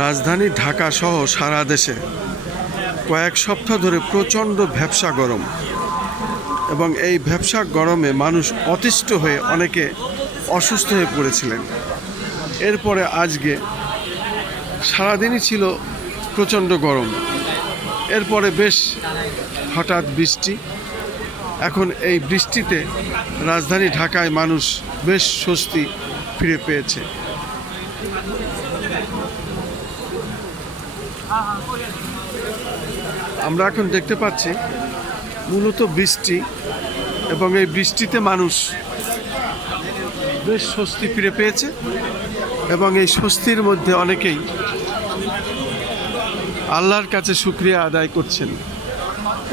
রাজধানী ঢাকা সহ সারা দেশে কয়েক সপ্তাহ ধরে প্রচণ্ড ভ্যাপসা গরম এবং এই ভ্যাপসা গরমে মানুষ অতিষ্ঠ হয়ে অনেকে অসুস্থ হয়ে পড়েছিলেন। এরপরে আজকে সারাদিনই ছিল প্রচণ্ড গরম, এরপরে বেশ হঠাৎ বৃষ্টি। এখন এই বৃষ্টিতে রাজধানী ঢাকায় মানুষ বেশ স্বস্তি ফিরে পেয়েছে। আমরা এখন দেখতে পাচ্ছি মূলত বৃষ্টি, এবং এই বৃষ্টিতে মানুষ বেশ স্বস্তি ফিরে পেয়েছে এবং এই স্বস্তির মধ্যে অনেকেই আল্লাহর কাছে শুকরিয়া আদায় করছেন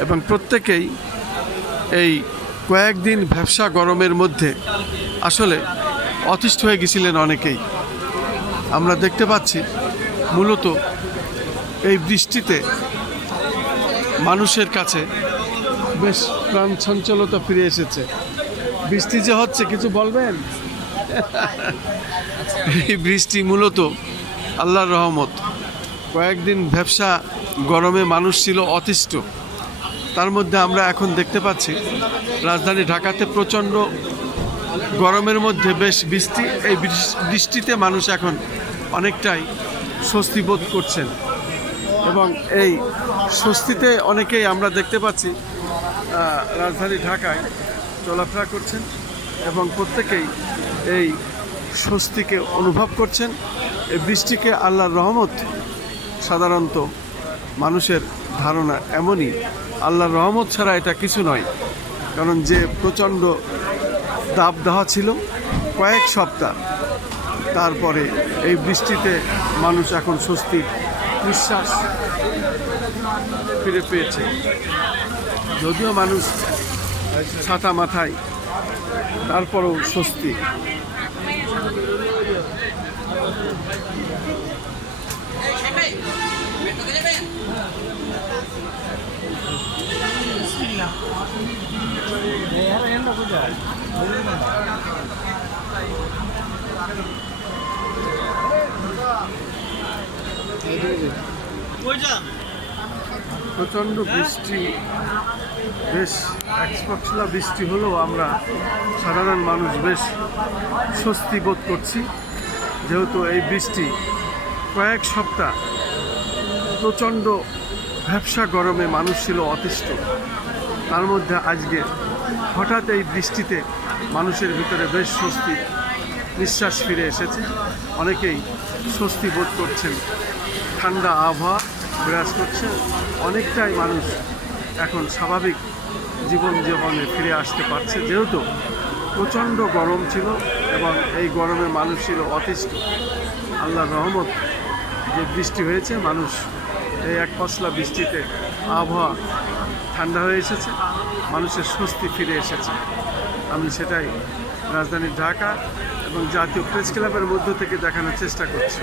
এবং প্রত্যেকেই এই কয়েকদিন ভ্যাপসা গরমের মধ্যে আসলে অতিষ্ঠ হয়ে গেছিলেন অনেকেই। আমরা দেখতে পাচ্ছি মূলত এই বৃষ্টিতে মানুষের কাছে বেশ প্রাণ চঞ্চলতা ফিরে এসেছে। বৃষ্টি যে হচ্ছে, কিছু বলবেন? এই বৃষ্টি মূলত আল্লাহর রহমত। কয়েকদিন ভ্যাপসা গরমে মানুষ ছিল অতিষ্ঠ, তার মধ্যে আমরা এখন দেখতে পাচ্ছি রাজধানী ঢাকাতে প্রচণ্ড গরমের মধ্যে বেশ বৃষ্টি। এই বৃষ্টিতে মানুষ এখন অনেকটাই স্বস্তি বোধ করছেন এবং এই স্বস্তিতে অনেকেই আমরা দেখতে পাচ্ছি রাজধানী ঢাকায় চলাফেরা করছেন এবং প্রত্যেকেই এই স্বস্তিকে অনুভব করছেন। এই বৃষ্টিকে আল্লাহর রহমত। সাধারণত মানুষের ধারণা এমনই, আল্লাহর রহমত ছাড়া এটা কিছু নয়, কারণ যে প্রচণ্ড দাবদাহ ছিল কয়েক সপ্তাহ, তারপরে এই বৃষ্টিতে মানুষ এখন স্বস্তির নিঃশ্বাস ফিরে পেয়েছে। যদিও মানুষ ছাতা মাথায়, তারপরেও স্বস্তি। প্রচণ্ড বৃষ্টি, বেশ একপছলা বৃষ্টি হলেও আমরা সাধারণ মানুষ বেশ স্বস্তি বোধ করছি, যেহেতু এই বৃষ্টি কয়েক সপ্তাহ প্রচণ্ড ভ্যাপসা গরমে মানুষ ছিল অতিষ্ঠ। তার মধ্যে আজকে হঠাৎ এই বৃষ্টিতে মানুষের ভিতরে বেশ স্বস্তি নিঃশ্বাস ফিরে এসেছে। অনেকেই স্বস্তি বোধ করছেন, ঠান্ডা আবহাওয়া বিরাজ করছে, অনেকটাই মানুষ এখন স্বাভাবিক জীবনে ফিরে আসতে পারছে, যেহেতু প্রচণ্ড গরম ছিল এবং এই গরমে মানুষ ছিল অতিষ্ঠ। আল্লাহর রহমত যে বৃষ্টি হয়েছে, মানুষ এই এক পশলা বৃষ্টিতে আবহাওয়া ঠান্ডা হয়ে এসেছে, মানুষের স্বস্তি ফিরে এসেছে। আমি সেটাই রাজধানী ঢাকা এবং জাতীয় প্রেস ক্লাবের মধ্য থেকে দেখানোর চেষ্টা করছি।